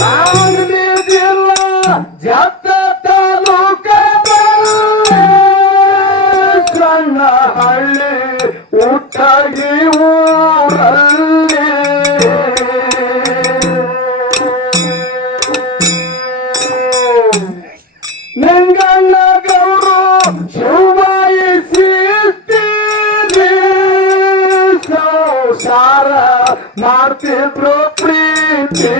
सांगली जिल्हा जात ಹಳ್ಳಿ ಊಟಾಗಿ ಊರಲ್ಲಿ ನಿಂಗಣ್ಣ ಗೌರು ಶುಭಾಯಿಸಿದ್ದೀರಿ ಸಂಸಾರ ಮಾಡ್ತಿದ್ರು ಪ್ರೀತಿ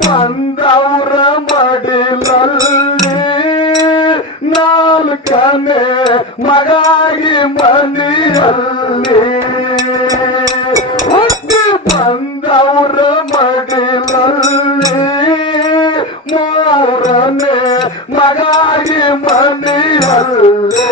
ಬಂದವರ ಮಡಿಲಲ್ಲಿ ನಾಲ್ಕನೇ ಮಗಾಗಿ ಮನೆಯಲ್ಲಿ ಹುಟ್ಟಿ ಬಂದವರ ಮಡಿಲಲ್ಲಿ ಮೂರನೇ ಮಗಾಗಿ ಮನೆಯಲ್ಲಿ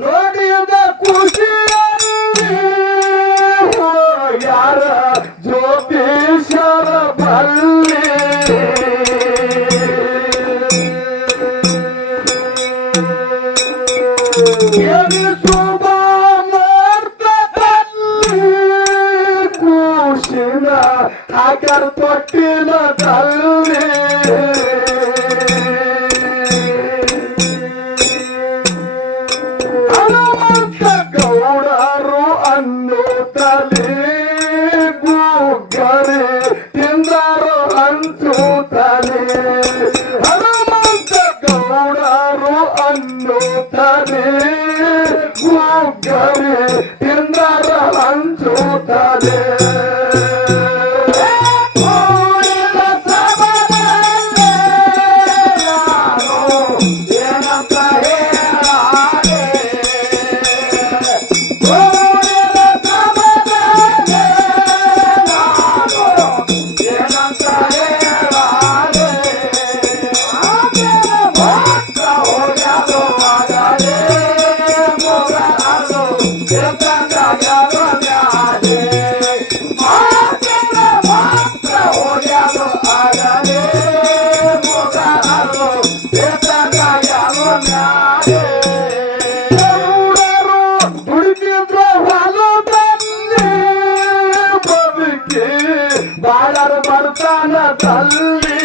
ನೋಡಿದ ಖುಷಿಯಲ್ಲಿ ಯಾರ ಜ್ಯೋತಿಷರ ಬಲ್ಲಿ ಶುಭ ಮುಹೂರ್ತದಲ್ಲಿ ಖುಷಿನ ಹಾಕರ್ ತೊಟ್ಟಿಲದಲ್ಲಿ ಗೌಡರು ಅನ್ನುತ್ತಲೇ ಗುಗ್ಗರೆ ತಿಂದರು ಹಂಚುತ್ತಲೇ ಹನುಮಂತ ಗೌಡರು ಅನ್ನುತ್ತಲೇ ಗುಗ್ಗರೆ ತಿಂದರು ಹಂಚುತ್ತಲೇ ಬಾಳರು ಬರ್ತಾನ ತಲ್ಲಿ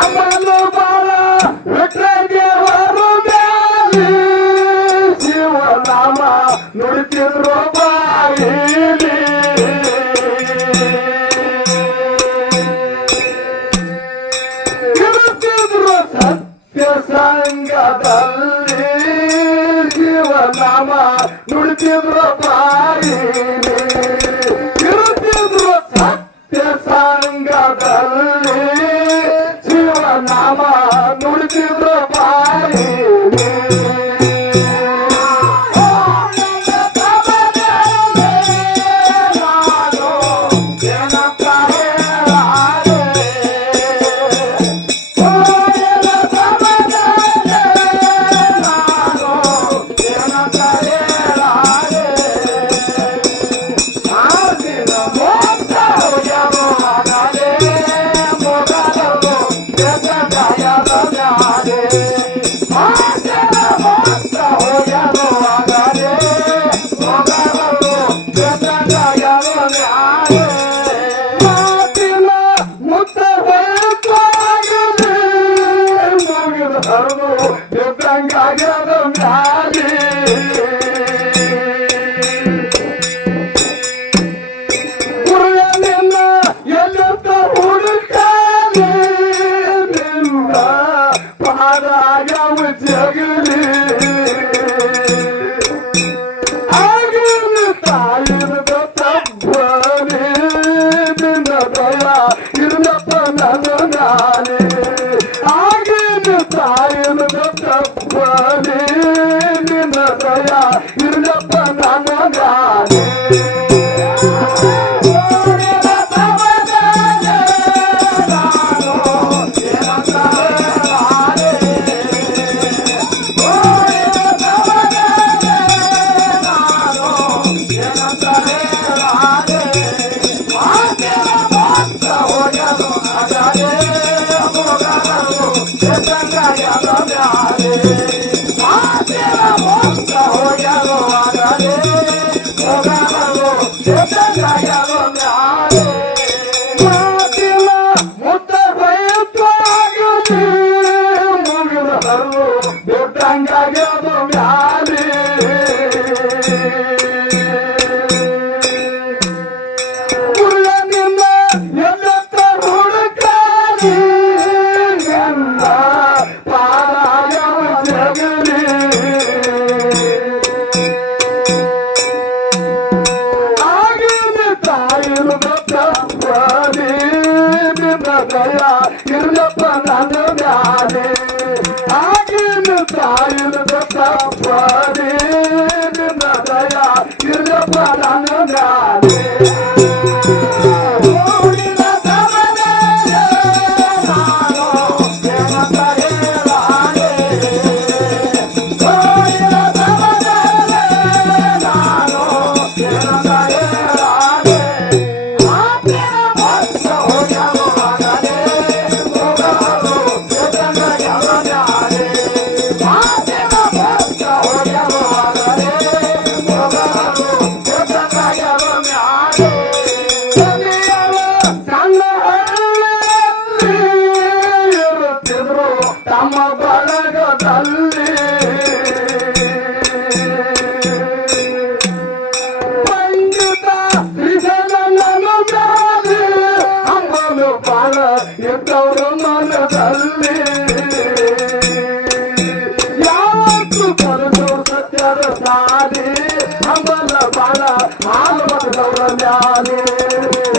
ಅಮ್ಮನು ಬಾಳ ವಿಟ್ರಂಗೆ ಹೊರ ಬ್ಯಾಲಿ ಶಿವನಾಮ ನುಡಿತಿದ್ರು ಬಾಯಿಲಿ ಇರುತ್ತಿದ್ರು ಸತ್ಯ ಸಂಗದಲ್ಲಿ ಶಿವನಾಮ ನುಡಿತಿದ್ರು ಬಾಯಿಲಿ ಇರುತ್ತಿದ್ರು ಸತ್ಯ ಸಂಗದಲ್ಲಿ ಶಿವನಾಮ ನುಡಿತಿದ್ರು ಬಾಯಿಲಿ Jagli ಆಗ್ಯದ ಮ್ಯಾಲಿ ಗುರುಳ ನಿನ್ನ ಎಲ್ಲತ್ತ ಹುಡುಕಾಲಿ ಎಲ್ಲ ಪಾರಾಯವ ಜಗಲಿ ಆಗಿನ ತಾಯಿನ ತಪ್ಪಲಿ ನಿನ್ನ ದಯ ಇರ್ಲಪ್ಪ ನನ್ನ ಮ್ಯಾಲೆ ಆಗಿನ ತಾಯಿನ ತಪ್ಪಲಿ ನಿನ್ನ ದಯ ಇರ್ಲಪ್ಪ ನನ್ನ ಮ್ಯಾಲೆ ತಮ್ಮ ಬಳಗದಲ್ಲಿ ಪಂಡಿತ ಶ್ರೀಶೈಲನನ್ನು ಮ್ಯಾಲಿ ಅಮ್ಮನು ಬಾಳ ಇದ್ದವರು ಮನದಲ್ಲಿ ಯಾವತ್ತು ಕರೆದು ಸತ್ಯದ ಸಾಲಿ ಅಮ್ಮನ ಬಾಳ ಹಾಲು ಬರೆದವರ ಮ್ಯಾಲಿ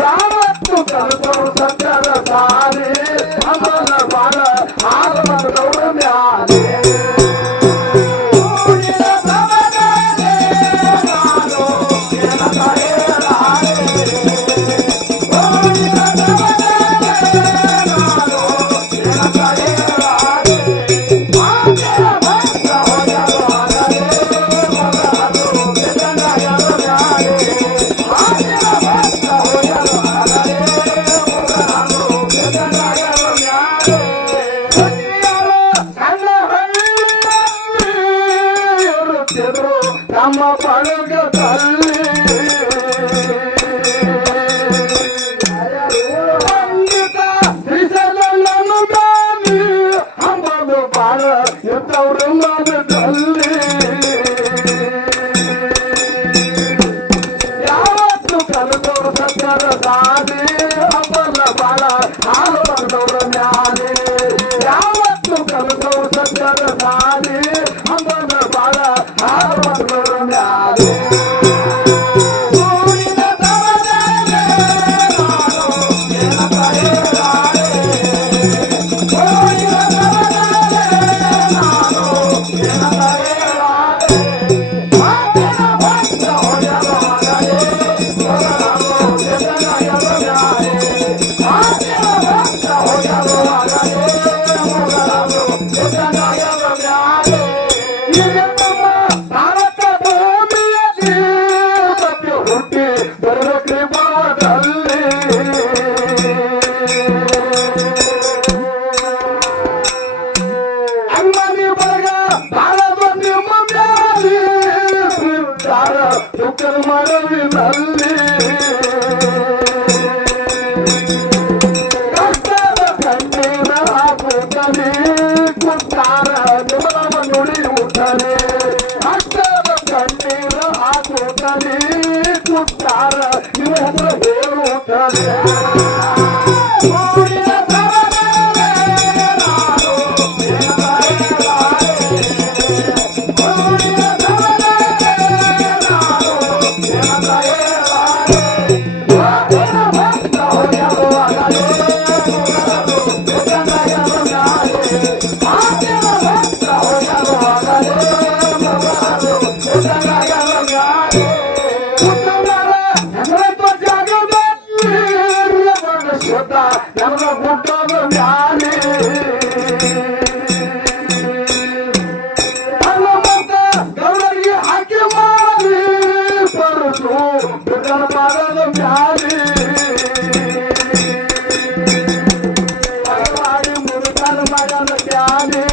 ಯಾವತ್ತು ಕರೆದು ಸತ್ಯದ ಸಾಲಿ ಅಮ್ಮನ ಬಾಳ ಹಾಲು ಬರೆದವರ ಮ್ಯಾಲಿ ನಮ್ಮ ಬಳಗದಲ್ಲಿ ಪಂಡಿತ ಶ್ರೀಶೈಲನನ್ನು ಮ್ಯಾಲಿ ಅಮ್ಮನು ಬಾಳ ಇದ್ದವರು ಮನದಲ್ಲಿ ಯಾವತ್ತು ಕರೆದವರು ಸತ್ಯದ ಸಾಲಿ ಅಮ್ಮನ ಬಾಳ ಹಾಲು ಬರೆದವರ ಮ್ಯಾಲೆ ಯಾವತ್ತು ಕರೆದವರು ಸತ್ಯದ ಸಾಲಿ ಅಮ್ಮನ ಬಾಳ ಹಾಲು ಬರೆದವರ ಮ್ಯಾಲೆ ಭಾರತ ಭೂಮಿಯಲ್ಲಿ ಹುಟ್ಟಿ ಬರಬೇಕ್ರಿ ಬಾದಲ್ಲಿ ಅಮ್ಮನಿ ಬಳಗ ಭಾರತ ನಿಮ್ಮ ಮ್ಯಾಲಿ ದುಃಖದ ಮನವಿನಲ್ಲಿ ಕಷ್ಟದ ಕಣ್ಣೀರ ಹಾಕುತ್ತಲೇ ಕುತ್ತಾರ ನಿಮಲವ ನುಡಿಯುತ್ತಲೇ ಕಷ್ಟದ ಕಣ್ಣೀರ ಹಾಕುತ್ತಲೇ ಕುತ್ತಾರ ನಿಮ್ಮ ಹೆಸರು ಹೇಳುತ್ತಲೇ ಗುಡ್ಡದ ಮ್ಯಾಲೆ ಗೌಡರಿಗೆ ಹಾಕಿ ಮಾಡಿ ಪರಸು ಬಿಡನ ಪಾದದ ಮ್ಯಾಲೆ ಮಾಡಿ ಮುರುಕನ ಮಗನ ಮ್ಯಾಲೆ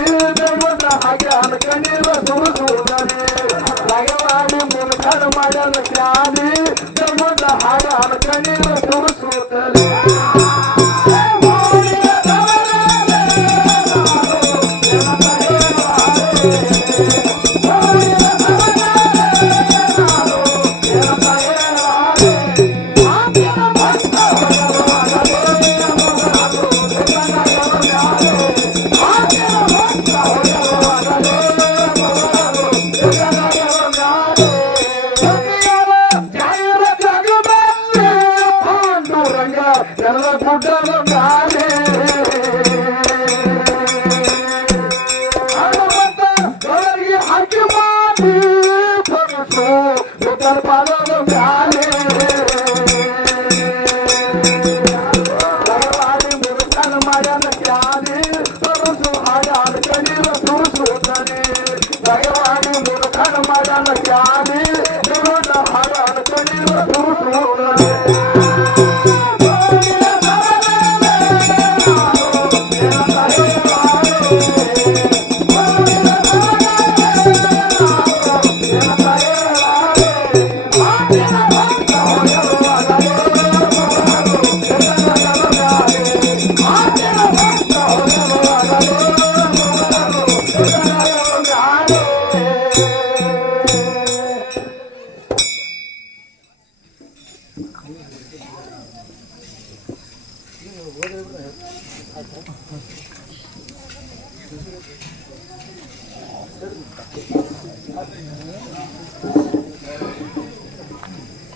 ದೇವರ ಹಾಗೆ ಅನ್ಕನೀರ ಸುರಿಸುವುದನೆ ಲಗವಾಡಿ ಮುರುಕನ ಮಗನ ಮ್ಯಾಲೆ ದೇವರ ಹಾಗೆ ಅನ್ಕನೀರ ಸುರಿಸುವುದನೆ Thank you.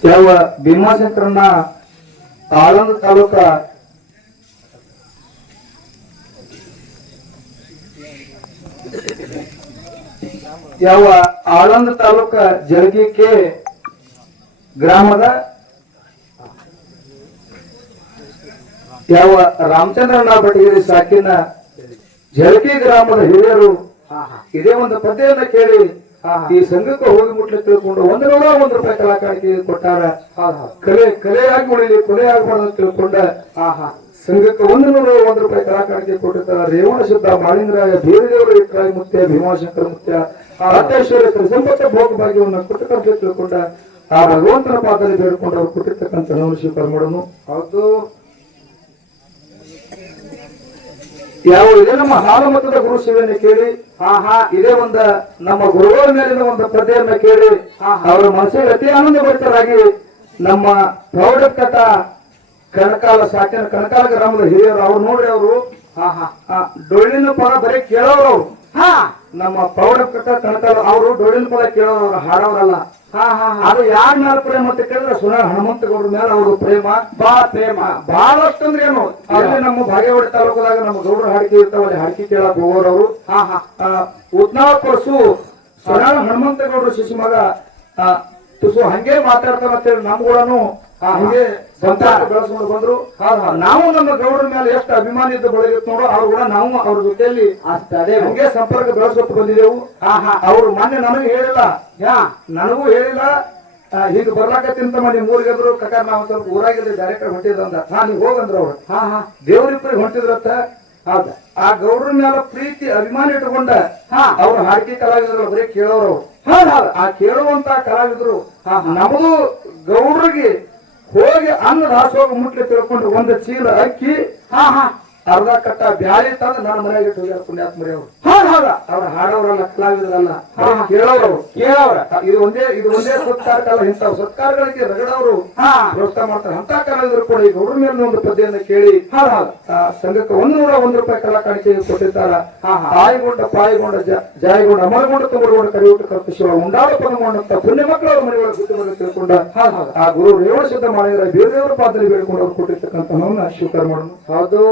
ಯಾವ ಭೀಮಾಶಂಕರನ್ನ ಆಳಂದ ತಾಲೂಕ ಯಾವ ಆಳಂದ ತಾಲೂಕ ಜಲಗಿಕೆ ಗ್ರಾಮದ ಯಾವ ರಾಮಚಂದ್ರಣ್ಣ ಬಟಗಿರಿ ಸಾಕಿನ ಜಲಗಿ ಗ್ರಾಮದ ಹಿರಿಯರು ಇದೇ ಒಂದು ಪದ್ಯವನ್ನು ಕೇಳಿ ಈ ಸಂಘಕ್ಕೆ ಹೋಗಿ ಮುಟ್ಲಿ ತಿಳ್ಕೊಂಡು ₹100 ಕಲಾಕಾರಿಕೆ ಕೊಟ್ಟಾರ. ಕಲೆಯಾಗಿ ಉಳಿಲಿ ಕೊಲೆಯಾಗಬಾರ್ದು ತಿಳ್ಕೊಂಡ ಸಂಘಕ್ಕೆ ₹101 ಕಲಾಕಾರಿಕೆ ಕೊಟ್ಟಿರ್ತಾರ. ರೇವಣ ಸಿದ್ಧ ಮಾಳಿಂಗರಾಯ ಬೀರದೇವರು ಇಟ್ರಾಯ ಮುತ್ಯ ಭೀಮಾಶಂಕರ ಮುತ್ಯ ರಾಜೇಶ್ವರ ಸಂಪತ್ತ ಭೋಗ ಭಾಗ್ಯವನ್ನು ಕೊಟ್ಟಕಂತ ತಿಳ್ಕೊಂಡ ಆ ಭಗವಂತನ ಪಾದದಲ್ಲಿ ಬೇಡ್ಕೊಂಡು ಅವ್ರು ಕೊಟ್ಟಿರ್ತಕ್ಕಂಥ ನಾವು ಸ್ವೀಕಾರ ಮಾಡೋನು. ಹೌದು, ಯಾವ ಇದೇ ನಮ್ಮ ಹಾಲಮತದ ಗುರು ಸೇವೆಯನ್ನು ಕೇಳಿ ಇದೇ ಒಂದ ನಮ್ಮ ಗುರುಗಳ ಮೇಲಿನ ಒಂದು ಪದ್ಯವನ್ನು ಕೇಳಿ ಅವರ ಮನಸ್ಸಿಗೆ ಅತಿ ಆನಂದ ಭರಿತರಾಗಿ ನಮ್ಮ ಪ್ರೌಢಕಟ ಕಣಕಾಲ ಸಾಕಿನ ಕಣಕಾಲ ಗ್ರಾಮದ ಹಿರಿಯರು ಅವ್ರು ನೋಡ್ರಿ ಅವರು ಡೊಳ್ಳಿನ ಪದ ಬರೀ ಕೇಳೋರು ಅವ್ರು. ನಮ್ಮ ಪ್ರೌಢಕಟ ಕಣಕಾಲ ಅವರು ಡೊಳ್ಳಿನ ಪದ ಕೇಳೋರು, ಅವ್ರು ಹಾಡೋರಲ್ಲ. ಅದು ಯಾರ ಮೇಲೆ ಪ್ರೇಮ ಅಂತ ಕೇಳಿದ್ರೆ ಸುನ ಹನುಮಂತಗೌಡ್ರ ಮೇಲೆ ಅವರು ಪ್ರೇಮ ಬಹಳಷ್ಟು ಅಂದ್ರೆ ಏನು ಅಲ್ಲಿ ನಮ್ಮ ಬಾಗೇವಾಡಿ ತಾಲೂಕದಾಗ ನಮ್ಮ ಗೌಡ್ರ ಹಾಡಿಕೆ ಇರ್ತಾವ, ಅಲ್ಲಿ ಹಾಡಿಕೆ ಕೇಳಕ್ ಹೋಗೋರವರು. ಉತ್ನಾಳ ಪರಸು ಸುನ ಹನುಮಂತಗೌಡ್ರ ಶಿಶು ಮಗ ತುಸು ಹಂಗೆ ಮಾತಾಡ್ತಾರ ಅಂತೇಳಿ ನಮ್ಗೂಡನು ಹಂಗೆ ಸಂತಾನ ಬೆಳೆಸ್ಕೊಂಡು ಬಂದ್ರು. ನಾವು ನಮ್ಮ ಗೌಡ್ರ ಮೇಲೆ ಎಷ್ಟು ಅಭಿಮಾನ ಇದ್ದು ಬೆಳಗಿತ್ತು ನೋಡು, ಅವ್ರು ಕೂಡ ನಾವು ಅವ್ರ ಜೊತೆಯಲ್ಲಿ ಹಂಗೆ ಸಂಪರ್ಕ ಬೆಳೆಸ್ಕೊಟ್ಟು ಬಂದಿದ್ದೆವು. ಅವ್ರು ಮೊನ್ನೆ ನನಗೆ ಹೇಳಿಲ್ಲ, ನನಗೂ ಹೇಳಿಲ್ಲ, ಹೀಗೆ ಬರ್ಲಾಕತ್ತಿಂತ ನಿಮ್ ಊರಿಗೆ ಎದ್ರು ಕಕ್ಕ ನಾವು ಸ್ವಲ್ಪ ಊರಾಗಿದ್ರೆ ಡೈರೆಕ್ಟರ್ ಹೊಂಟಿದ್ರಂದ. ನೀವು ಹೋಗಂದ್ರ ಅವ್ರು ದೇವ್ರಿಬ್ಬರಿಗೆ ಹೊಂಟಿದ್ರತ್ತ. ಹೌದ, ಆ ಗೌಡ್ರ ಮೇಲೆ ಪ್ರೀತಿ ಅಭಿಮಾನ ಇಟ್ಕೊಂಡ ಅವ್ರು ಹಾಡಿಕೆ ಕಲಾವಿದ್ರು ಬರೀ ಕೇಳೋರು. ಆ ಕೇಳುವಂತ ಕಲಾವಿದ್ರು ನಮಗೂ ಗೌಡ್ರಿಗೆ ಹೋಗಿ ಅನ್ನ ದಾಸೋಗ ಮುಟ್ಲಿ ತಿಳ್ಕೊಂಡು ಒಂದು ಚೀಲ ಅಕ್ಕಿ ಅರ್ಧ ಕಟ್ಟ ಬ್ಯಾಳಿ ತಂದು ನನ್ನ ಮನೆಯಾಗ ಇಟ್ಟು ಹೋಗ್ಯಾರ ಪುಣ್ಯಾತ್ಮ ಮರಿ ಅವರು. ಅವ್ರ ಹಾಡೋರಲ್ಲ, ಕಲಾವಿದ್ರಲ್ಲ, ಕೇಳೋರವ್ರು. ಇದು ಒಂದೇ ಸತ್ಕಾರಕ್ಕಲ್ಲ, ಇಂಥವ್ ಸತ್ಕಾರಗಳಿಗೆ ರಗಡವರು ಪ್ರೋತ್ಸಾಹ ಮಾಡ್ತಾರೆ. ಅಂತ ಕಲಾವಿದರು ಕೂಡ ಈ ಗೌಡ್ರ ಮೇಲೆ ಒಂದು ಪದ್ಯವನ್ನು ಕೇಳಿ ಸಂಘಕ್ಕೆ ₹101 ಕಲಾಕಾರಿಕೆ ಕೊಟ್ಟಿದ್ದಾರ. ತಾಯಿಗೊಂಡ ಪಾಯಿಗೊಂಡ ಜಾಯಿಗೊಂಡ ಅಮರಗೊಂಡ ತುಮರಗೊಂಡ ಕರಿಯೂಟ ಕರ್ಪಿಸುವ ಉಂಡಾಳ ಪದಗೊಂಡಂತ ಪುಣ್ಯ ಮಕ್ಕಳು ಅವ್ರ ಮನೆಗಳ ಕುಟುಂಬದಲ್ಲಿ ತಿಳ್ಕೊಂಡ ಆ ಗುರು ರೇವಣ ಸಿದ್ಧ ಮಾಡಿದ್ರೆ ಬೇರೆಯವರ ಪಾದದಲ್ಲಿ ಬೇಡ್ಕೊಂಡು ಅವ್ರು ಕೊಟ್ಟಿರ್ತಕ್ಕಂಥ ನಾವು ಸ್ವೀಕಾರ ಮಾಡೋಣ. ಹೌದು,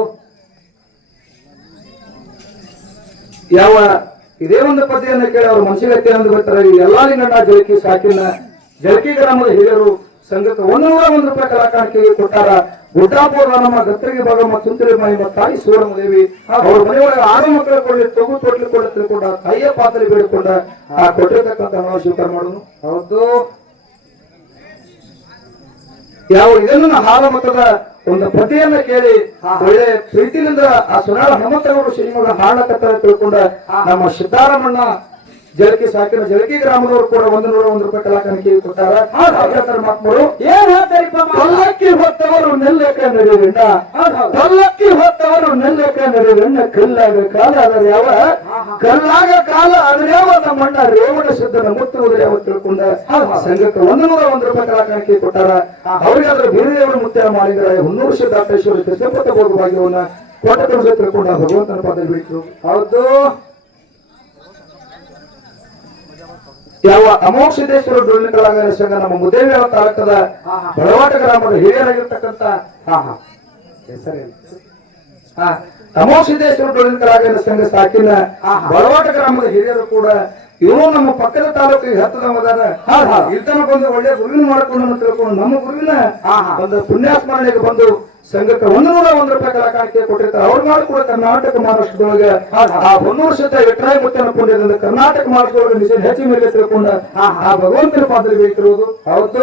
ಯಾವ ಇದೇ ಒಂದು ಪದ್ಯವನ್ನು ಕೇಳಿ ಅವ್ರ ಮನಸ್ಸಿಗೆ ಅತಿ ಅಂದು ಬರ್ತಾರೆ. ಎಲ್ಲಾ ಲಿಂಗಣ್ಣ ಜಲಕಿ ಸಾಕಿನ ಜಲಕಿ ಗ್ರಾಮದ ಹಿರಿಯರು ಸಂಘಕ್ಕೆ ₹101 ಕಲಾಕಾರಿಕೆಗೆ ಕೊಟ್ಟಾರ. ಗುಡ್ಡಾಪುರ ನಮ್ಮ ಗತ್ತರಿಗೆ ಭಾಗಮ್ಮ ತುಂತರಿ ಮಾಯಿ ಮತ್ತು ತಾಯಿ ಸುವರ್ಣದೇವಿ ಅವ್ರ ಮನೆಯೊಳಗೆ 6 ಮಕ್ಕಳು ಕೊಳ್ಳಿ ತೊಗು ತೊಟ್ಲಿ ಕೊಡ ತಿಳ್ಕೊಂಡ ತಾಯಿಯ ಪಾತ್ರೆ ಬೇಡಿಕೊಂಡ ಆ ಕೊಟ್ಟಿರ್ತಕ್ಕಂಥ ನಾವು ಸ್ವೀಕಾರ ಮಾಡೋನು. ಹೌದು, ಯಾವ ಇದನ್ನು ಹಾಲಮತದ ಒಂದು ಪದ್ಯನ್ನ ಕೇಳಿ ಒಳ್ಳೆ ಪ್ರೀತಿಯಿಂದ ಆ ಸುನಾಳ ಹನುಮಂತಗೌಡರು ಶ್ರೀಮಗ ಹಾಡಕತ್ತ ತಿಳ್ಕೊಂಡ ನಮ್ಮ ಸಿದ್ದಾರಾಮಣ್ಣ ಜಲಕಿ ಸಾಕಿನ ಜಲಕಿ ಗ್ರಾಮದವರು ಕೂಡ 101 ರೂಪಾಯಿ ಕಲಾಕಾಣಿಕೆ ಕೊಟ್ಟಾರ. ಹೇಳ್ತಾರೆ ಮಕ್ಕಳು ಏನ್ ಹೇಳ್ತಾರಿಪ್ಪ ಮಾವ? ಪಲ್ಲಕ್ಕಿ ಹೊತ್ತವರು ನೆಲ್ಲಕ ನಡೆಯಣ್ಣ, ಪಲ್ಲಕ್ಕಿ ಹೊತ್ತವರು ನೆಲ್ಲಕ ನಡೆಯಣ್ಣ, ಕಲ್ಲಾಗ ಕಾಲ ಅದರ ಯಾವ, ಕಲ್ಲಾಗ ಕಾಲ ಅದರ ಯಾವ, ನಮ್ಮಣ್ಣ ರೇವಣ ಶುದ್ಧನ ಮುತ್ತುವುದ್ರ ಯಾವ ತಿಳ್ಕೊಂಡ ಸಂಘಕ್ಕೆ 101 ರೂಪಾಯಿ ಕಲಾಕಾಣಿಕೆ ಕೊಟ್ಟಾರ. ಅವರಿಗಾದ್ರೆ ಬೀರದೇವರ ಮುತ್ಯ ಮಾಡಿದ್ರ ಹುನ್ನೂರು ಸಿದ್ಧಾರ್ಥೇಶ್ವರ ಕೃಷ್ಣಪಥ ಭೋಗ ಭಾಗ್ಯವನ್ನ ಕೊಟ್ಟ ಕನಸ ತಿಳ್ಕೊಂಡ ಭಗವಂತನ ಪಾದ ಬಿಟ್ಟು. ಹೌದು. ಯಾವ ಅಮೋಕ್ಷದೇಶ್ವರ ಡೊಳ್ಳಿಗಳಾಗ ಸಂಘ ನಮ್ಮ ಮುದ್ದೇವಿಯಾಳ ತಾಲೂಕದ ಬಡವಾಟ ಗ್ರಾಮದ ಹಿರಿಯರಾಗಿರ್ತಕ್ಕಂಥ ಹೆಸರೇನು? ಅಮೋಕ್ಷದೇಶ್ವರ ಡೊಳ್ಳಿಗಳಾಗ ಸಂಘ ಸಾಕಿನ ಬಡವಾಟ ಗ್ರಾಮದ ಹಿರಿಯರು ಕೂಡ ಇವರು ನಮ್ಮ ಪಕ್ಕದ ತಾಲೂಕಿಗೆ ಹತ್ತದವದಾರ. ಇಲ್ತನ ಬಂದು ಒಳ್ಳೆ ಗುರುವಿನ ಮಾಡ್ಕೊಂಡು ತಿಳ್ಕೊಂಡು ನಮ್ಮ ಗುರುವಿನ ಒಂದು ಪುಣ್ಯಾಸ್ಮರಣೆಗೆ ಬಂದು ಸಂಘಕ್ಕೆ 101 ರೂಪಾಯಿ ಕಲಾಕಾಣಿಕೆ ಕೊಟ್ಟಿರ್ತಾರೆ. ಅವ್ರ ಮಾಡಿ ಕೂಡ ಕರ್ನಾಟಕ ಮಹಾರಾಷ್ಟ್ರದೊಳಗೆ ಆ 100 ವರ್ಷದ ಎಟ್ರಾಯಿ ಮುತ್ತನ ಪುಣ್ಯದಿಂದ ಕರ್ನಾಟಕ ಮಹಾರಾಷ್ಟ್ರದೊಳಗೆ ಮಿಷನ್ ಹೆಚ್ಚು ಮೇಲೆ ತಿಳ್ಕೊಂಡ ಆ ಭಗವಂತನ ಪಾತ್ರ ಬೇಕಿರುವುದು. ಹೌದು.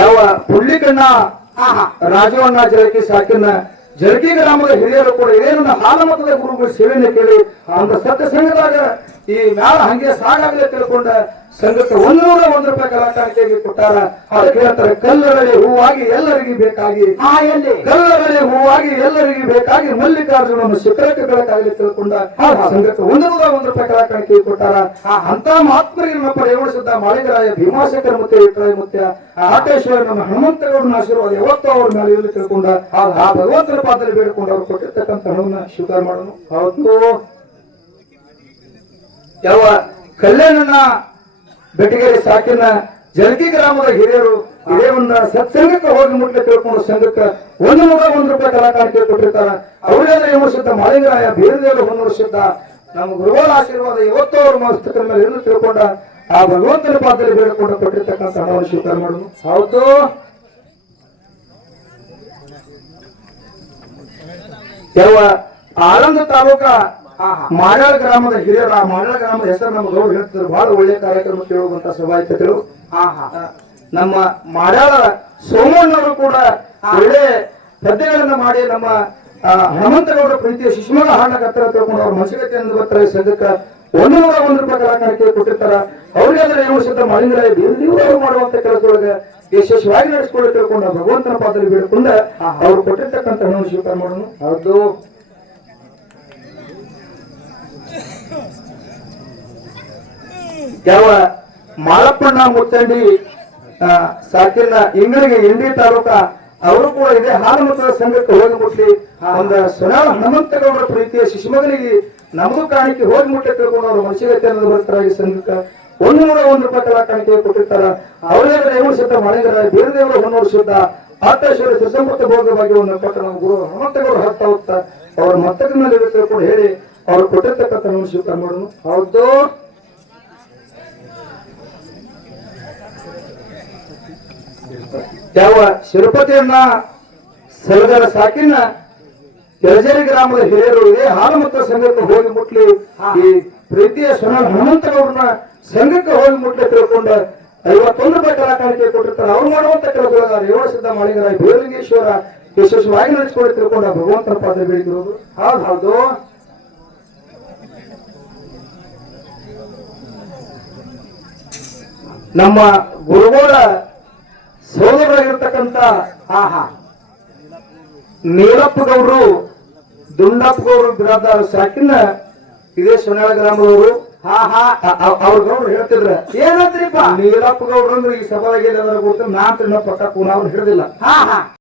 ಯಾವ ಪುಳ್ಳಿಕಣ್ಣ ರಾಜವಣ್ಣ ಜಲಕಿ ಸಾಕಿನ ಜಲಕಿ ಗ್ರಾಮದ ಹಿರಿಯರು ಕೂಡ ಇದೇನ ಹಾಲಮತದ ಗುರುಗಳ ಸೇವೆಯನ್ನು ಕೇಳಿ ಒಂದು ಸತ್ಯ ಸಂಘದಾಗ ಈ ಮ್ಯಾಲ ಹಂಗೆ ಸಾಗಾಗಲೇ ತಿಳ್ಕೊಂಡ ಸಂಘಕ್ಕೆ 101 ರೂಪಾಯಿ ಕಲಾಕಾಣಿಕೆಗೆ ಕೊಟ್ಟಾರ. ಅದಕ್ಕೆ ಹೇಳ್ತಾರೆ ಕಲ್ಲರಳಿ ಹೂವಾಗಿ ಎಲ್ಲರಿಗೂ ಬೇಕಾಗಿ, ಕಲ್ಲರಳಿ ಹೂವಾಗಿ ಎಲ್ಲರಿಗೂ ಬೇಕಾಗಿ ಮಲ್ಲಿಕಾರ್ಜುನನ್ನು ಶಿಖರಕ್ಕೆ ಬೆಳಕಾಗಲಿ ತಿಳ್ಕೊಂಡ ಸಂಘಕ್ಕೆ 101 ರೂಪಾಯಿ ಕಲಾಕಾಣಿಕೆ ಕೊಟ್ಟಾರ. ಅಂತ ಮಹಾತ್ಮರಿಗೆ ನಮ್ಮ ರೇವಣಿಸಿದ್ದ ಮಾಳಿಗರಾಯ ಭೀಮಾಶಂಕರ ಮುತ್ಯ ಇಟ್ರಾಯ ಮುತ್ಯ ಆಟೇಶ್ವರ ನಮ್ಮ ಹನುಮಂತಗೌಡನ ಆಶೀರ್ವಾದ ಯಾವತ್ತೂ ಅವ್ರ ಮೇಲೆ ಇರಲಿ ತಿಳ್ಕೊಂಡ ಆ ಭಗವಂತನ ಪಾದದಲ್ಲಿ ಬೇಡಿಕೊಂಡು ಅವ್ರು ಕೊಟ್ಟಿರ್ತಕ್ಕಂಥ ಹಣವನ್ನ ಸ್ವೀಕಾರ ಮಾಡೋಣ. ಹೌದು. ಯಾವ ಕಲ್ಯಾಣನ ಬೆಟಗೇರಿ ಸಾಕಿನ ಜಲಕಿ ಗ್ರಾಮದ ಹಿರಿಯರು ಇದೇ ಒಂದು ಸತ್ಸಂಗಕ್ಕೆ ಹೋಗಿ ಮುಟ್ಲೆ ತಿಳ್ಕೊಂಡು ಸಂಘಕ್ಕೆ 101 ರೂಪಾಯಿ ಕಲಾಕಾಣಿಕೆ ಕೊಟ್ಟಿರ್ತಾರ. ಅವರಿಗಾದ್ರೆ ವಿಮರ್ಶಿದ್ದ ಮಾಳಿಗರಾಯ ಬೀರದೇವರು ಹೊನ್ನೂರಿಸಿದ್ದ ನಮ್ಮ ಗುರುಗಳ ಆಶೀರ್ವಾದ ಇವತ್ತು ಅವ್ರ ಮಸ್ತಕದ ಮೇಲೆ ಇருந்து ತಿಳ್ಕೊಂಡ ಆ ಭಗವಂತನ ಪಾದದಲ್ಲಿ ಬೇಡಿಕೊಂಡು ಕೊಟ್ಟಿರ್ತಕ್ಕಂಥ ಹಣವನ್ನು ಸ್ವೀಕಾರ ಮಾಡೋದು. ಹೌದು. ಯಾವ ಆಳಂದ ತಾಲೂಕ ಮಾರಾಳ ಗ್ರಾಮದ ಹಿರಿಯರು, ಆ ಮಾರಾಳ ಗ್ರಾಮದ ಹೆಸರು ನಮ್ಮ ಗೌಡ ಹೇಳ್ತಿದ್ರು. ಬಹಳ ಒಳ್ಳೆ ಕಾರ್ಯಕ್ರಮ ಕೇಳುವಂತ ಸಭಾಯಿತರು ನಮ್ಮ ಮಾರಾಳ ಸೋಮಣ್ಣವರು ಕೂಡ ಒಳ್ಳೆ ಪದ್ಯಗಳನ್ನ ಮಾಡಿ ನಮ್ಮ ಹನುಮಂತಗೌಡರ ಪ್ರೀತಿಯ ಶಿಶುಮಗ ಹಾಡಕತ್ತರ ತಿಳ್ಕೊಂಡು ಅವ್ರ ಮನಸ್ಸಿಗತೆಯಿಂದ ಬರ್ತಾರೆ. ಸಂಘಕ್ಕೆ 101 ರೂಪಾಯಿ ಕಲಾಕಾಣಿಕೆ ಕೊಟ್ಟಿರ್ತಾರ. ಅವ್ರಿಗಾದ್ರೆ ವಿಮರ್ಶಿತ ಮಾಳಿಂಗರಾಯ ಬೀರದೇವರು ಮಾಡುವಂತ ಕೆಲಸದೊಳಗೆ ಯಶಸ್ವಿಯಾಗಿ ನಡೆಸಿಕೊಳ್ಳಿ ತಿಳ್ಕೊಂಡ ಭಗವಂತನ ಪಾದದಲ್ಲಿ ಬೇಡಿಕೊಂಡ ಅವ್ರು ಕೊಟ್ಟಿರ್ತಕ್ಕಂಥ ಹಣವನ್ನು ಸ್ವೀಕಾರ ಮಾಡೋಣ. ಹೌದು. ಯಾವ ಮಾಳಪ್ಪಣ್ಣ ಮುತ್ತಂಡಿ ಸಾಕಿನ ಇಂಗಳಿಗೆ ಇಂಡಿ ತಾಲೂಕ ಅವರು ಕೂಡ ಇದೇ ಹಾಲಮತದ ಸಂಘಕ್ಕೆ ಹೋಗಿ ಮುಟ್ಲಿ ಒಂದು ಸೊನಾಳ ಹನುಮಂತಗೌಡರ ಪ್ರೀತಿಯ ಶಿಶುಮಗನಿಗೆ ನಮಗೂ ಕಾಣಿಕೆ ಹೋಗಿ ಮುಟ್ಟಿ ತಿಳ್ಕೊಂಡು ಅವ್ರ ಮನಸ್ಸಿಗತೆ ಅನ್ನೋದು ಬರ್ತಾರೆ. ಈ ಸಂಘಕ್ಕೆ 101 ರೂಪಾಯಿ ಕಲಾಕಾಣಿಕೆ ಕೊಟ್ಟಿರ್ತಾರ. ಅವರಿಗಾದ್ರೆ ವಿಮರ್ಶಿತ ಮಾಳಿಗರಾಯ ಬೀರದೇವರು ಹೊನ್ನೂರಿಸಿದ್ದ ಆಟೇಶ್ವರ ತ್ರಿಸಂಪತ್ತ ಭೋಗ ಭಾಗ್ಯವನ್ನು ಕೊಟ್ಟ ನಮ್ಮ ಗುರು ಹನುಮಂತಗೌಡರು ಹತ್ತ ಹೋಗ್ತಾ ಅವ್ರ ಮತ್ತದ ಮೇಲೆ ತಿಳ್ಕೊಂಡು ಹೇಳಿ ಅವ್ರು ಕೊಟ್ಟಿರ್ತಕ್ಕಂಥ ಸ್ವೀಕಾರ ಮಾಡೋಣ. ಹೌದು. ಯಾವ ಶಿರಪತಿಯನ್ನ ಸಲಗರ ಸಾಕಿನ ಕೆಳಜೇರಿ ಗ್ರಾಮದ ಹಿರಿಯರು ಇದೇ ಹಾಲಮತ ಸಂಘಕ್ಕೆ ಹೋಗಿ ಮುಟ್ಲಿ ಈ ಪ್ರೀತಿಯ ಸೊನಾಳ ಹನುಮಂತಗೌಡನ ಸಂಘಕ್ಕೆ ಹೋಗಿ ಮುಟ್ಲಿ ತಿಳ್ಕೊಂಡ 51 ರೂಪಾಯಿ ಕಲಾಕಾಣಿಕೆ ಕೊಟ್ಟಿರ್ತಾರೆ. ಅವ್ರು ಮಾಡುವಂತ ಕೆಲಸಗಳ ರೇವಣಸಿದ್ದ ಮಾಳಿಗರಾಯ ಬೀರಲಿಂಗೇಶ್ವರ ಯಶಸ್ವಿಯಾಗಿ ನಡೆಸಿಕೊಂಡು ತಿಳ್ಕೊಂಡ ಭಗವಂತನ ಪಾದ ಬೇಡಿದಿರೋದು. ಹೌದು. ನಮ್ಮ ಗುರುಗಳ ಸೋದರರಾಗಿರ್ತಕ್ಕಂಥ ನೀಲಪ್ಪ ಗೌಡರು ದುಂಡಪ್ಪ ಗೌಡರು ಬಿರಾದಾರ ಸಾಕಿನ ಇದೇ ಸೊನಾಳ ಗ್ರಾಮದವರು. ಅವ್ರ ಗೌಡ್ರು ಹೇಳ್ತಿದ್ರ ಏನಂತ್ರಿಪ್ಪ? ನೀಲಪ್ಪ ಗೌಡ್ರು ಅಂದ್ರೆ ಈ ಸಭಾದಾಗ ಗೊತ್ತ ನಾನ್ ಪಕ್ಕ ಕೂನ ಅವ್ರು ಹಿಡಿದಿಲ್ಲ.